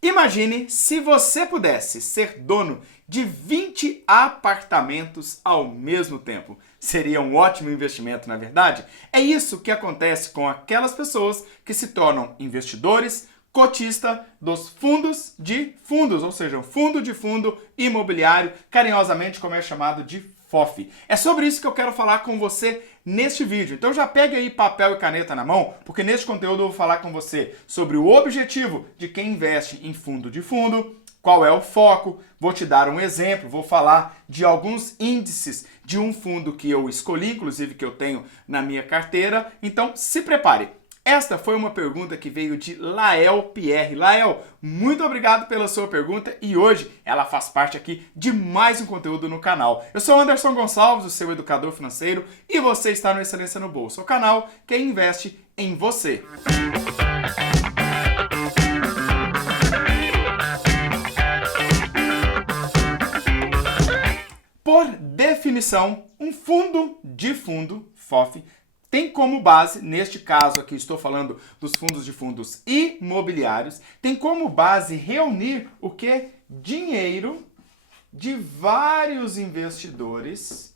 Imagine se você pudesse ser dono de 20 apartamentos ao mesmo tempo. Seria um ótimo investimento, não é verdade? É isso que acontece com aquelas pessoas que se tornam investidores, cotista dos fundos de fundos, ou seja, o fundo de fundo imobiliário, carinhosamente como é chamado de FOF. É sobre isso que eu quero falar com você neste vídeo. Então já pegue aí papel e caneta na mão, porque neste conteúdo eu vou falar com você sobre o objetivo de quem investe em fundo de fundo, qual é o foco, vou te dar um exemplo, vou falar de alguns índices de um fundo que eu escolhi, inclusive que eu tenho na minha carteira. Então se prepare. Esta foi uma pergunta que veio de Lael Pierre. Lael, muito obrigado pela sua pergunta e hoje ela faz parte aqui de mais um conteúdo no canal. Eu sou Anderson Gonçalves, o seu educador financeiro, e você está no Excelência no Bolso, o canal que investe em você. Por definição, um fundo de fundo, FOF, tem como base, neste caso aqui estou falando dos fundos de fundos imobiliários, tem como base reunir o que? Dinheiro de vários investidores.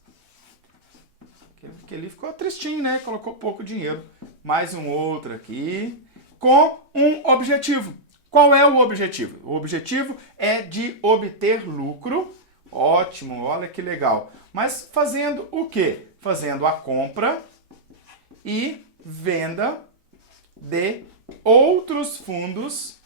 Que ele ficou tristinho, né? Colocou pouco dinheiro. Mais um outro aqui. Com um objetivo. Qual é o objetivo? O objetivo é de obter lucro. Ótimo, olha que legal. Mas fazendo o quê? Fazendo a compra e venda de outros fundos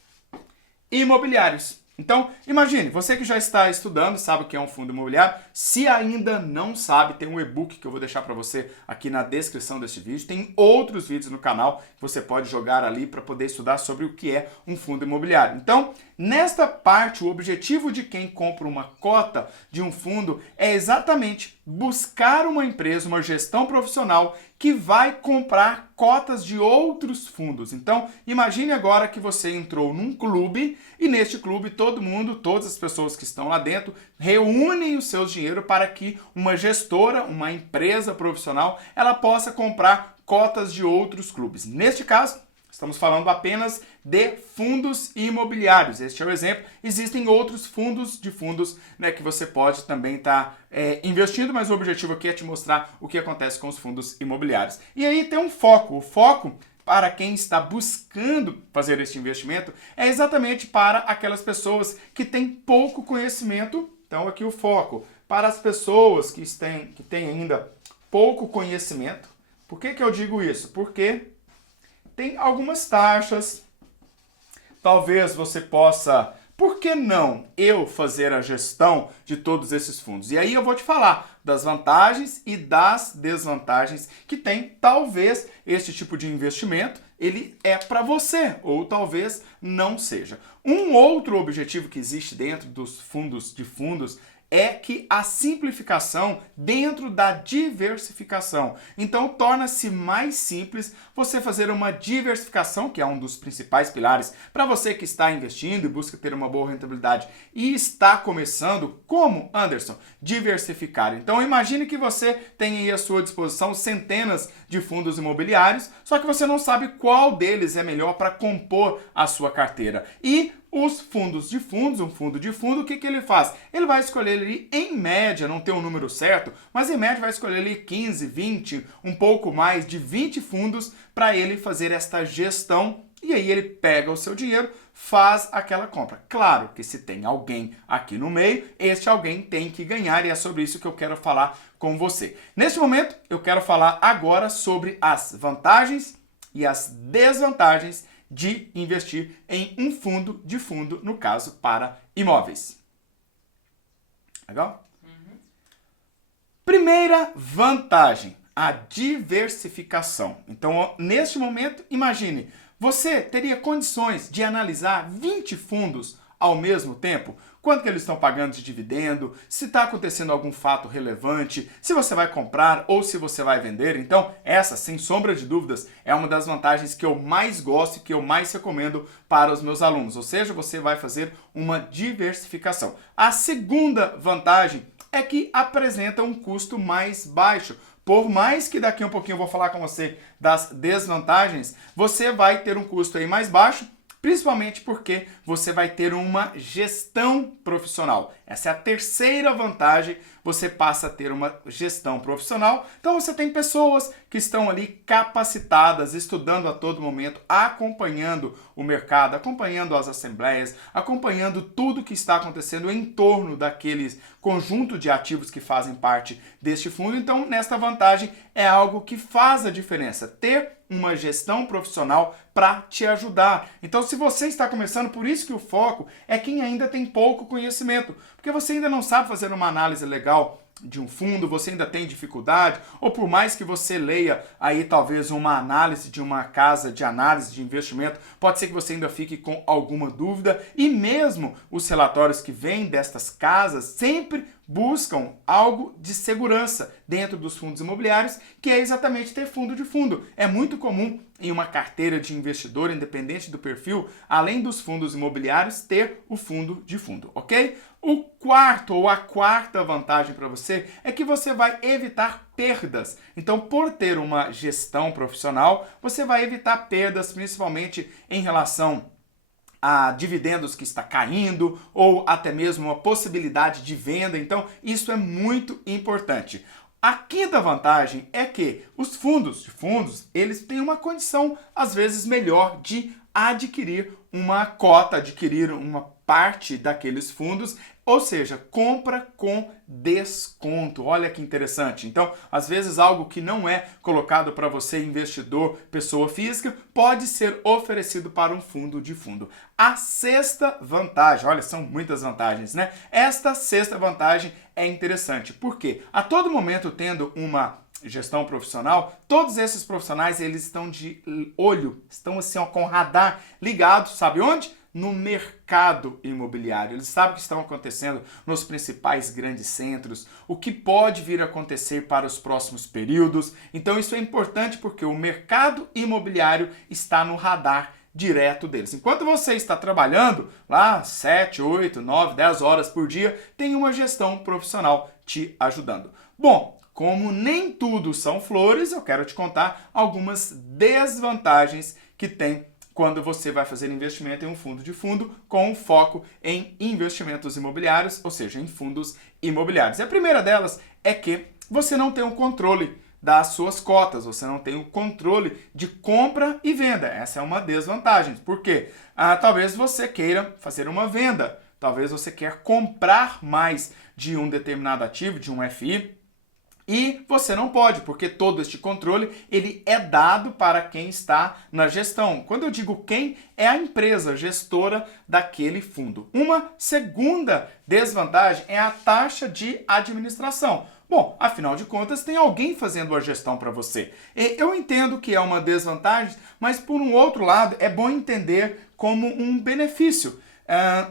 imobiliários. Então, imagine, você que já está estudando, sabe o que é um fundo imobiliário. Se ainda não sabe, tem um e-book que eu vou deixar para você aqui na descrição deste vídeo. Tem outros vídeos no canal que você pode jogar ali para poder estudar sobre o que é um fundo imobiliário. Então, nesta parte, o objetivo de quem compra uma cota de um fundo é exatamente buscar uma empresa, uma gestão profissional que vai comprar cotas de outros fundos. Então, imagine agora que você entrou num clube e neste clube todo mundo, todas as pessoas que estão lá dentro, reúnem o seu dinheiro para que uma gestora, uma empresa profissional, ela possa comprar cotas de outros clubes. Neste caso, estamos falando apenas de fundos imobiliários. Este é o exemplo. Existem outros fundos de fundos, né, que você pode também estar investindo, mas o objetivo aqui é te mostrar o que acontece com os fundos imobiliários. E aí tem um foco. O foco para quem está buscando fazer este investimento é exatamente para aquelas pessoas que têm pouco conhecimento. Então aqui o foco para as pessoas que têm ainda pouco conhecimento. Por que eu digo isso? Porque tem algumas taxas, talvez você possa, por que não eu fazer a gestão de todos esses fundos? E aí eu vou te falar das vantagens e das desvantagens que tem, talvez este tipo de investimento, ele é para você, ou talvez não seja. Um outro objetivo que existe dentro dos fundos de fundos é que a simplificação dentro da diversificação. Então, torna-se mais simples você fazer uma diversificação, que é um dos principais pilares para você que está investindo e busca ter uma boa rentabilidade e está começando, como, Anderson, diversificar. Então, imagine que você tem aí à sua disposição centenas de fundos imobiliários, só que você não sabe qual deles é melhor para compor a sua carteira. E os fundos de fundos, um fundo de fundo, o que ele faz? Ele vai escolher ali, em média, não tem um número certo, mas em média vai escolher ali 15, 20, um pouco mais de 20 fundos para ele fazer esta gestão e aí ele pega o seu dinheiro, faz aquela compra. Claro que se tem alguém aqui no meio, este alguém tem que ganhar e é sobre isso que eu quero falar com você. Neste momento, eu quero falar agora sobre as vantagens e as desvantagens de investir em um fundo de fundo, no caso, para imóveis. Legal? Uhum. Primeira vantagem, a diversificação. Então, neste momento, imagine, você teria condições de analisar 20 fundos ao mesmo tempo? Quanto que eles estão pagando de dividendo, se está acontecendo algum fato relevante, se você vai comprar ou se você vai vender. Então, essa, sem sombra de dúvidas, é uma das vantagens que eu mais gosto e que eu mais recomendo para os meus alunos. Ou seja, você vai fazer uma diversificação. A segunda vantagem é que apresenta um custo mais baixo. Por mais que daqui a um pouquinho eu vou falar com você das desvantagens, você vai ter um custo aí mais baixo. Principalmente porque você vai ter uma gestão profissional. Essa é a terceira vantagem, você passa a ter uma gestão profissional. Então você tem pessoas que estão ali capacitadas, estudando a todo momento, acompanhando o mercado, acompanhando as assembleias, acompanhando tudo que está acontecendo em torno daqueles conjunto de ativos que fazem parte deste fundo. Então, nesta vantagem é algo que faz a diferença, ter uma gestão profissional para te ajudar. Então, se você está começando, por isso que o foco é quem ainda tem pouco conhecimento, porque você ainda não sabe fazer uma análise legal de um fundo, você ainda tem dificuldade, ou por mais que você leia aí talvez uma análise de uma casa de análise de investimento, pode ser que você ainda fique com alguma dúvida, e mesmo os relatórios que vêm destas casas sempre buscam algo de segurança dentro dos fundos imobiliários, que é exatamente ter fundo de fundo. É muito comum em uma carteira de investidor, independente do perfil, além dos fundos imobiliários, ter o fundo de fundo, ok? O quarto ou a quarta vantagem para você é que você vai evitar perdas. Então, por ter uma gestão profissional, você vai evitar perdas, principalmente em relação a dividendos que está caindo ou até mesmo uma possibilidade de venda. Então, isso é muito importante. A quinta vantagem é que os fundos de fundos, eles têm uma condição às vezes melhor de adquirir uma cota, adquirir uma parte daqueles fundos, ou seja, compra com desconto. Olha que interessante. Então, às vezes algo que não é colocado para você, investidor, pessoa física, pode ser oferecido para um fundo de fundo. A sexta vantagem, olha, são muitas vantagens, né? Esta sexta vantagem é interessante, porque a todo momento tendo uma gestão profissional, todos esses profissionais, eles estão de olho, estão assim, ó, com o radar ligado, sabe onde? No mercado imobiliário. Eles sabem o que estão acontecendo nos principais grandes centros, o que pode vir a acontecer para os próximos períodos. Então isso é importante porque o mercado imobiliário está no radar direto deles. Enquanto você está trabalhando lá 7, 8, 9, 10 horas por dia, tem uma gestão profissional te ajudando. Bom, como nem tudo são flores, eu quero te contar algumas desvantagens que tem quando você vai fazer investimento em um fundo de fundo com foco em investimentos imobiliários, ou seja, em fundos imobiliários. E a primeira delas é que você não tem o controle das suas cotas, você não tem o controle de compra e venda. Essa é uma desvantagem. Por quê? Talvez você queira fazer uma venda, talvez você quer comprar mais de um determinado ativo, de um FI, e você não pode, porque todo este controle ele é dado para quem está na gestão. Quando eu digo quem, é a empresa gestora daquele fundo. Uma segunda desvantagem é a taxa de administração. Bom, afinal de contas, tem alguém fazendo a gestão para você. Eu entendo que é uma desvantagem, mas por um outro lado, é bom entender como um benefício.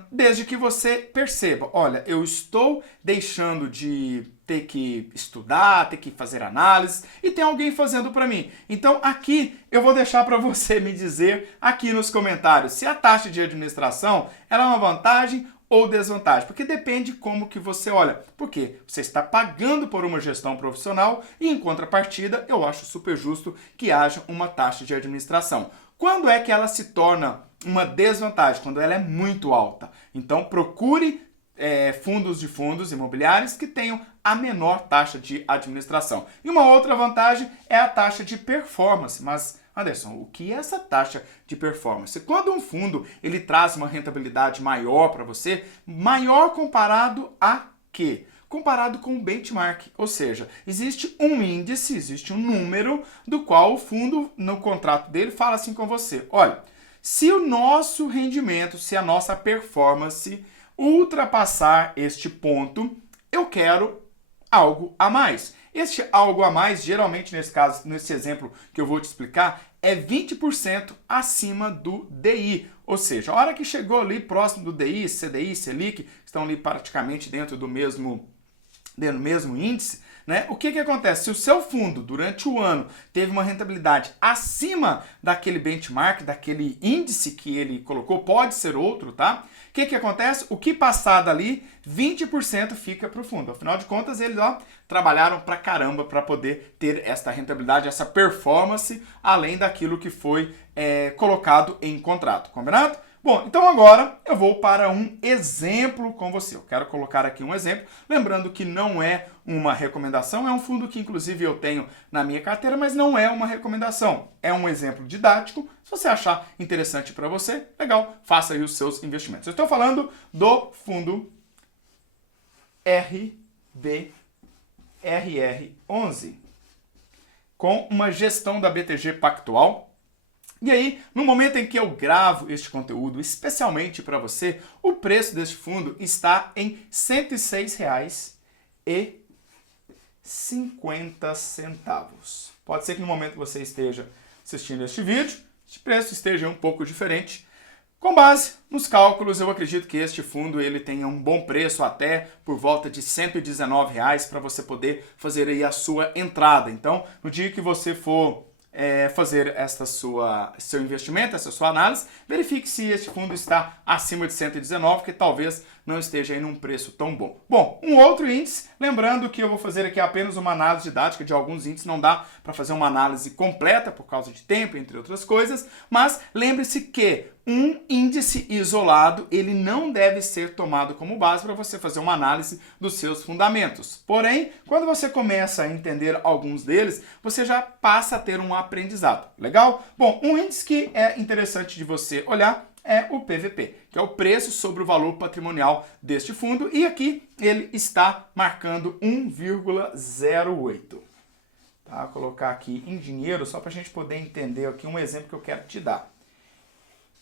Desde que você perceba, olha, eu estou deixando de ter que estudar, ter que fazer análise e tem alguém fazendo para mim. Então aqui eu vou deixar para você me dizer aqui nos comentários se a taxa de administração ela é uma vantagem ou desvantagem, porque depende como que você olha. Porque você está pagando por uma gestão profissional e em contrapartida eu acho super justo que haja uma taxa de administração. Quando é que ela se torna uma desvantagem? Quando ela é muito alta. Então procure fundos de fundos imobiliários que tenham a menor taxa de administração. E uma outra vantagem é a taxa de performance. Mas, Anderson, o que é essa taxa de performance? Quando um fundo ele traz uma rentabilidade maior para você, maior comparado a quê? Comparado com o benchmark, ou seja, existe um índice, existe um número do qual o fundo, no contrato dele, fala assim com você, olha, se o nosso rendimento, se a nossa performance ultrapassar este ponto, eu quero algo a mais. Este algo a mais, geralmente nesse caso, nesse exemplo que eu vou te explicar, é 20% acima do DI. Ou seja, a hora que chegou ali próximo do DI, CDI, Selic, estão ali praticamente dentro do mesmo índice, né? O que que acontece? Se o seu fundo, durante o ano, teve uma rentabilidade acima daquele benchmark, daquele índice que ele colocou, pode ser outro, tá? O que que acontece? O que passar dali, 20% fica para o fundo. Afinal de contas, eles trabalharam pra caramba para poder ter esta rentabilidade, essa performance, além daquilo que foi colocado em contrato. Combinado? Bom, então agora eu vou para um exemplo com você. Eu quero colocar aqui um exemplo, lembrando que não é uma recomendação, é um fundo que inclusive eu tenho na minha carteira, mas não é uma recomendação. É um exemplo didático. Se você achar interessante para você, legal, faça aí os seus investimentos. Eu estou falando do fundo RR11, com uma gestão da BTG Pactual. E aí, no momento em que eu gravo este conteúdo, especialmente para você, o preço deste fundo está em R$ 106,50. Pode ser que no momento que você esteja assistindo este vídeo, este preço esteja um pouco diferente. Com base nos cálculos, eu acredito que este fundo ele tenha um bom preço, até por volta de R$ 119 para você poder fazer aí a sua entrada. Então, no dia que você for fazer seu investimento, essa sua análise, verifique se este fundo está acima de 119, que talvez não esteja aí num preço tão bom. Bom, um outro índice, lembrando que eu vou fazer aqui apenas uma análise didática de alguns índices, não dá para fazer uma análise completa por causa de tempo, entre outras coisas, mas lembre-se que um índice isolado, ele não deve ser tomado como base para você fazer uma análise dos seus fundamentos. Porém, quando você começa a entender alguns deles, você já passa a ter um aprendizado. Legal? Bom, um índice que é interessante de você olhar é o PVP, que é o preço sobre o valor patrimonial deste fundo, e aqui ele está marcando 1,08. Tá? Vou colocar aqui em dinheiro só para a gente poder entender aqui um exemplo que eu quero te dar.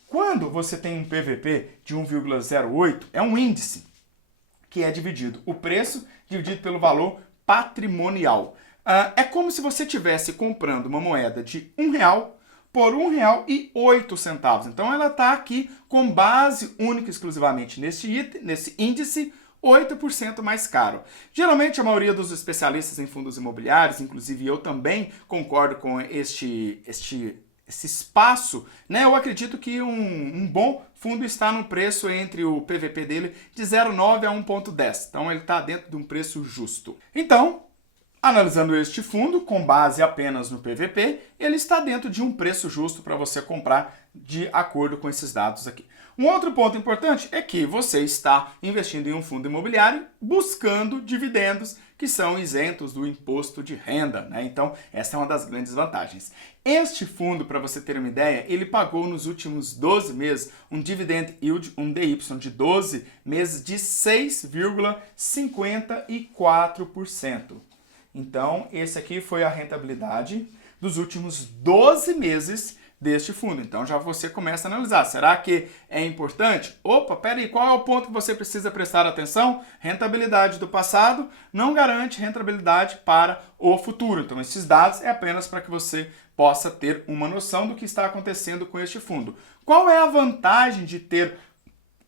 Quando você tem um PVP de 1,08, é um índice que é dividido o preço dividido pelo valor patrimonial. É como se você estivesse comprando uma moeda de R$1 por R$1,08. Então ela está aqui com base única e exclusivamente nesse índice, 8% mais caro. Geralmente a maioria dos especialistas em fundos imobiliários, inclusive eu também concordo com esse espaço, né? Eu acredito que um bom fundo está no preço entre o PVP dele de 0,9 a 1,10. Então ele está dentro de um preço justo. Então, analisando este fundo, com base apenas no PVP, ele está dentro de um preço justo para você comprar de acordo com esses dados aqui. Um outro ponto importante é que você está investindo em um fundo imobiliário buscando dividendos que são isentos do imposto de renda, né? Então, essa é uma das grandes vantagens. Este fundo, para você ter uma ideia, ele pagou nos últimos 12 meses um dividend yield, um DY de 12 meses de 6,54%. Então, esse aqui foi a rentabilidade dos últimos 12 meses deste fundo. Então, já você começa a analisar. Será que é importante? Opa, peraí, qual é o ponto que você precisa prestar atenção? Rentabilidade do passado não garante rentabilidade para o futuro. Então, esses dados é apenas para que você possa ter uma noção do que está acontecendo com este fundo. Qual é a vantagem de ter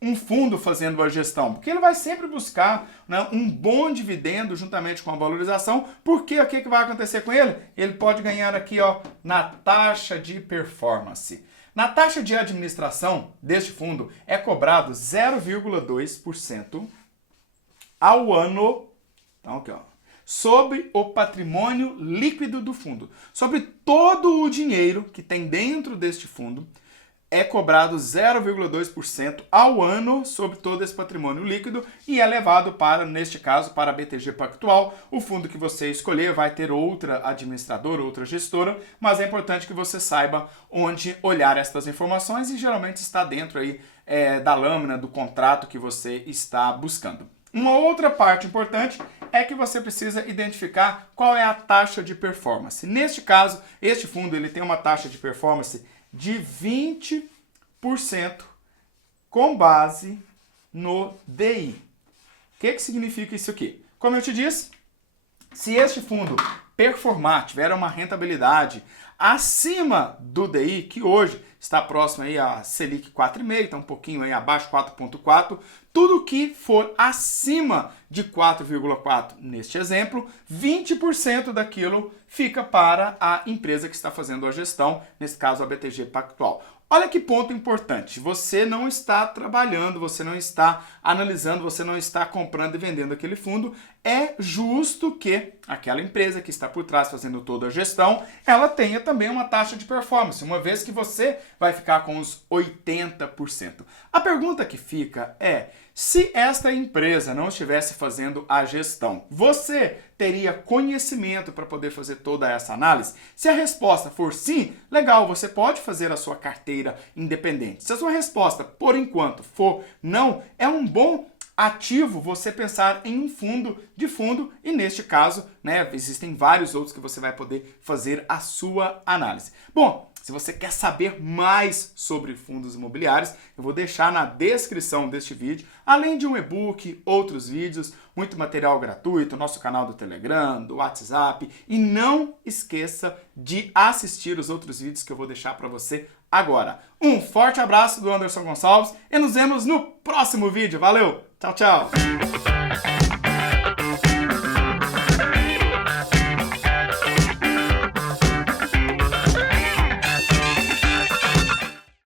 um fundo fazendo a gestão? Porque ele vai sempre buscar, né, um bom dividendo juntamente com a valorização, porque o que vai acontecer com ele? Ele pode ganhar aqui na taxa de performance. Na taxa de administração deste fundo é cobrado 0,2% ao ano, então aqui, sobre o patrimônio líquido do fundo. Sobre todo o dinheiro que tem dentro deste fundo, é cobrado 0,2% ao ano sobre todo esse patrimônio líquido e é levado para, neste caso, para a BTG Pactual. O fundo que você escolher vai ter outra administradora, outra gestora, mas é importante que você saiba onde olhar estas informações e geralmente está dentro aí da lâmina, do contrato que você está buscando. Uma outra parte importante é que você precisa identificar qual é a taxa de performance. Neste caso, este fundo ele tem uma taxa de performance de 20% com base no DI. O que significa isso aqui? Como eu te disse, se este fundo performar, tiver uma rentabilidade acima do DI, que hoje está próximo aí a Selic 4,5, está um pouquinho aí abaixo, 4,4, tudo que for acima de 4,4 neste exemplo, 20% daquilo fica para a empresa que está fazendo a gestão, nesse caso a BTG Pactual. Olha que ponto importante, você não está trabalhando, você não está analisando, você não está comprando e vendendo aquele fundo, é justo que aquela empresa que está por trás fazendo toda a gestão, ela tenha também uma taxa de performance, uma vez que você vai ficar com os 80%. A pergunta que fica é, se esta empresa não estivesse fazendo a gestão, você teria conhecimento para poder fazer toda essa análise? Se a resposta for sim, legal, você pode fazer a sua carteira independente. Se a sua resposta, por enquanto, for não, é um bom ativo você pensar em um fundo de fundo e neste caso, né, existem vários outros que você vai poder fazer a sua análise. Bom, se você quer saber mais sobre fundos imobiliários, eu vou deixar na descrição deste vídeo, além de um e-book, outros vídeos, muito material gratuito, nosso canal do Telegram, do WhatsApp, e não esqueça de assistir os outros vídeos que eu vou deixar para você agora. Um forte abraço do Anderson Gonçalves e nos vemos no próximo vídeo. Valeu! Tchau, tchau!